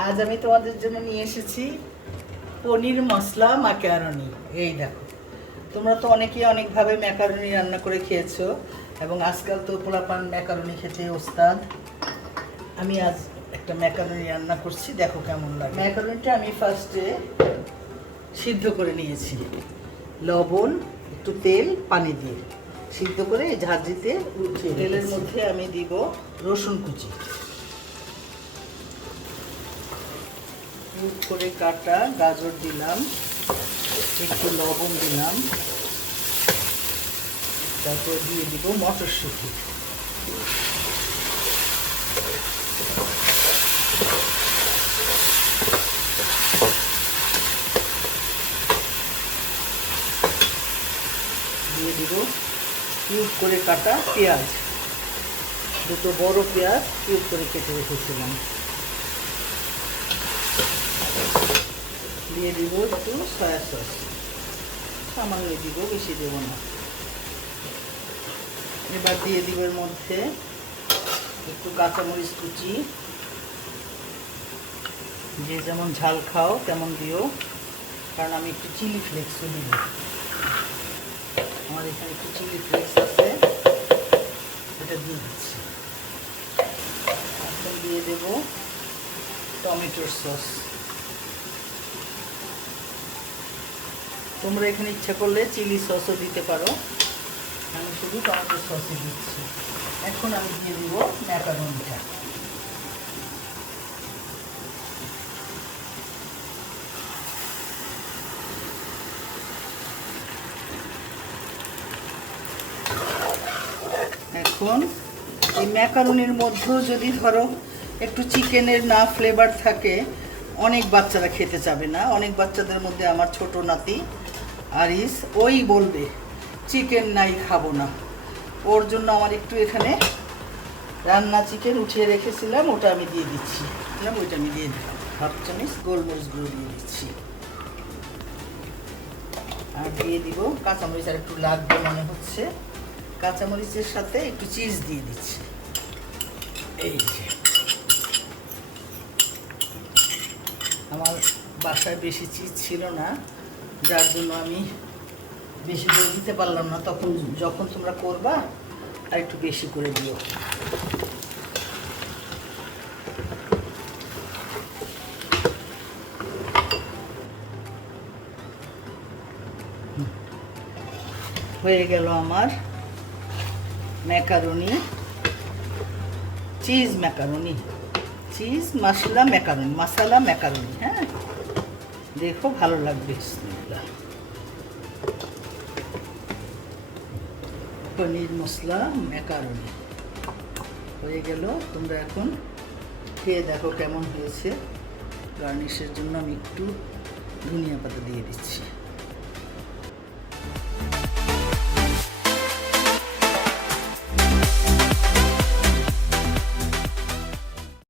আজ আমি তোমাদের জন্য নিয়ে এসেছি পনির মশলা ম্যাকারনি। এই দেখো, তোমরা তো অনেকেই অনেকভাবে ম্যাকারনি রান্না করে খেয়েছো এবং আজকাল তো পোলাপান ম্যাকারনি খেতে ওস্তাদ। আমি আজ একটা ম্যাকারনি রান্না করছি, দেখো কেমন লাগে। ম্যাকারনিটা আমি ফার্স্টে সিদ্ধ করে নিয়েছি, লবণ, একটু তেল, পানি দিয়ে সিদ্ধ করে ঝাঁঝরিতে উঠিয়ে। তেলের মধ্যে আমি দিব রসুন কুচি, করে কাটা গাজর দিলাম, একটু লবণ দিলাম, তারপর দিয়ে দিব মটরশুঁটি, দিয়ে দিব কিউব করে কাটা পেঁয়াজ, দুটো বড় পেঁয়াজ কিউব করে কেটে রেখেছিলাম, দিয়ে দিব একটু সয়া সস, সামান্য দিব, বেশি দেবো না। এবার দিয়ে দিব এর মধ্যে একটু কাঁচামরিচ কুচি, যে যেমন ঝাল খাও তেমন দিও, কারণ আমি একটু চিলি ফ্লেক্সও দিব। আমার এখানে একটু চিলি ফ্লেক্স আছে, এটা দিয়ে দিচ্ছি। এখন দিয়ে দেব টমেটোর সস। তোমরা এখানে ইচ্ছা করলে চিলি সসও দিতে পারো, আমি শুধু টমেটোর সসই দিচ্ছি। এখন আমি দিয়ে দিব ম্যাকারনিটা। এখন এই ম্যাকারনির মধ্যেও যদি ধরো একটু চিকেনের না ফ্লেভার থাকে, অনেক বাচ্চারা খেতে চাবে না। অনেক বাচ্চাদের মধ্যে আমার ছোট নাতি আরিস, ওই বলবে চিকেন নাই, খাবো না। ওর জন্য আমার একটু এখানে রান্না চিকেন উঠিয়ে রেখেছিলাম, ওটা আমি দিয়ে দিচ্ছি। ওইটা আমি দিয়ে দিলাম, হাফ চামচ গোলমরিচ গুঁড়ো দিয়ে দিচ্ছি। আর দিয়ে দিব কাঁচামরিচ, আর একটু লাগবে মনে হচ্ছে। কাঁচামরিচের সাথে একটু চিজ দিয়ে দিচ্ছি। এই যে আমার বাসায় বেশি চিজ ছিল না, যার জন্য আমি বেশি করে দিতে পারলাম না। তখন যখন তোমরা করবা আর একটু বেশি করে দিও। হয়ে গেল আমার ম্যাকারনি, চিজ ম্যাকারনি, চিজ মশলা ম্যাকারনি, মশলা ম্যাকারনি। হ্যাঁ, দেখো ভালো লাগবে। পনির মশলা ম্যাকারনি হয়ে গেল। তোমরা এখন খেয়ে দেখো কেমন হয়েছে। গার্নিশের জন্য আমি একটু ধনিয়া পাতা দিয়ে দিচ্ছি।